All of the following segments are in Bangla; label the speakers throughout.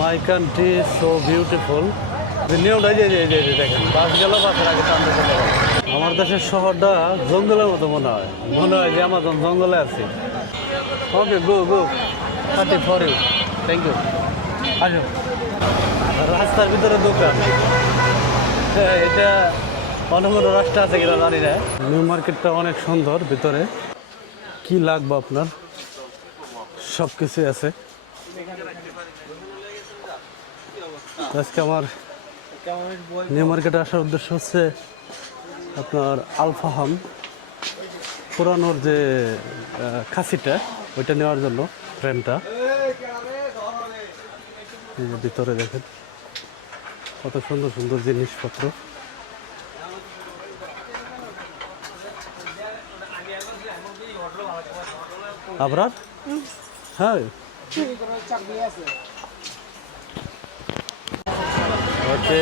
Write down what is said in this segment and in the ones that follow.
Speaker 1: মাই কান্ট্রি সো বিউটিফুল নিয়মটা যে দেখেন বাস গেল বাসের আগে টানতে চলে। আমার দেশের শহরটা জঙ্গলের মতো মনে হয়। মনে হয় যে আমাজন জঙ্গলে আছি। Okay go go thirty four you thank you আসো। রাস্তার ভিতরে দোকান। হ্যাঁ, এটা অন্য কোনো রাস্তা আছে কিনা জানি না। নিউ মার্কেটটা অনেক সুন্দর ভিতরে। কি লাগবে আপনার? সব কিছুই আছে। আজকে আমার নিউ মার্কেটে আসার উদ্দেশ্য হচ্ছে আপনার আলফাহাম পুরানোর যে খাসিটা ওইটা নেওয়ার জন্য যে ভিতরে দেখেন কত সুন্দর সুন্দর জিনিসপত্র। আপনার হ্যাঁ। Okay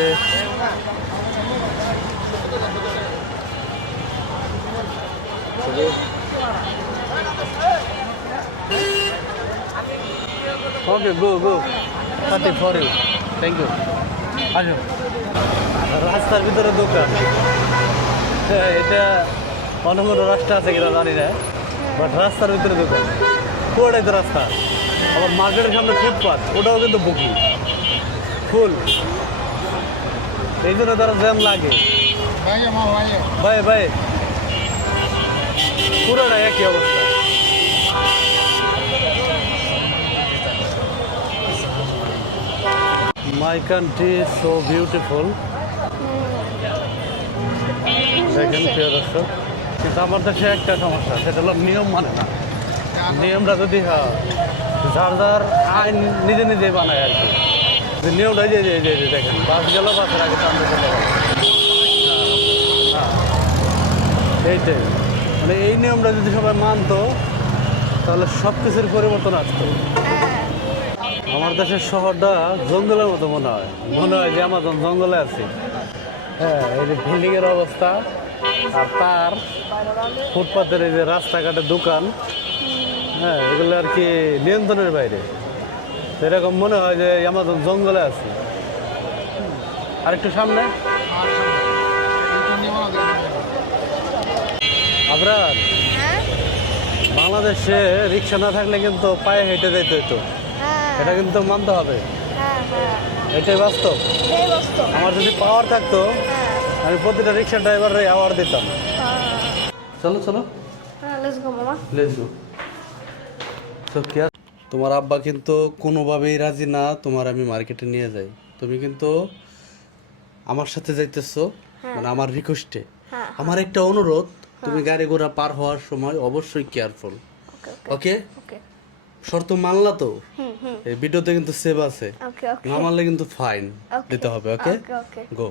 Speaker 1: okay go go thirty four you thank you আসো রাস্তার ভিতরে দোকান হ্যাঁ, এটা অন্য কোনো রাস্তা আছে কিনা জানি না বাট রাস্তার ভিতরে দোকান পুরোটাই তো রাস্তা। আবার মার্কেটের সামনে ফুটপাথ ওটাও কিন্তু বুকিং ফুল এই জন্য তারা জ্যাম লাগে। ভাই ভাই। পুরোটা একই অবস্থা। মাই কান্ট্রি সো বিউটিফুল দেখেন প্রিয় দর্শক। কিন্তু আমার দেশে একটা সমস্যা সেটা হলো নিয়ম মানে না। নিয়মটা যদি হয়, যার যার আইন নিজে নিজে বানায় আর কি। নিয়মটা যে দেখেন বাস আগে গেল। হ্যাঁ, হ্যাঁ। এইটাই। মানে এই নিয়মটা যদি সবাই মানতো তাহলে সব কিছুর পরিবর্তন আসতো। আমার দেশের শহরটা জঙ্গলের মতো মনে হয়। মনে হয় যে আমাজন জঙ্গলে আছি। হ্যাঁ এই যে বিল্ডিং এর অবস্থা আর তার ফুটপাতের এই যে রাস্তাঘাটের দোকান হ্যাঁ এগুলো আর কি নিয়ন্ত্রণের বাইরে। এরকম মনে হয় যে আমাজন জঙ্গলে আছি। আর একটু সামনে। আপনার
Speaker 2: হ্যাঁ?
Speaker 1: বাংলাদেশে রিক্সা না থাকলে কিন্তু পায়ে হেঁটে যেতে হতো
Speaker 2: হ্যাঁ।
Speaker 1: এটা কিন্তু মানতে হবে।
Speaker 2: হ্যাঁ
Speaker 1: এটাই বাস্তব। আমার যদি পাওয়ার থাকতো আমি প্রতিটা রিক্সা ড্রাইভারের অ্যাওয়ার্ড দিতাম। চলো চলো।
Speaker 2: লেটস গো মামা।
Speaker 1: লেটস গো তো কি তোমার আব্বা কিন্তু কোনোভাবেই রাজি না তোমার আমি মার্কেটে নিয়ে যাই। তুমি কিন্তু আমার সাথে যাইতেছো মানে আমার রিকোয়েস্টে
Speaker 2: হ্যাঁ
Speaker 1: আমার একটা অনুরোধ তুমি গাড়ি ঘোড়া পার হওয়ার সময় অবশ্যই কেয়ারফুল
Speaker 2: ওকে
Speaker 1: শর্ত মানলা তো? এই ভিডিওতে কিন্তু সেভ আছে। না মানলে কিন্তু ফাইন দিতে হবে ওকে
Speaker 2: গো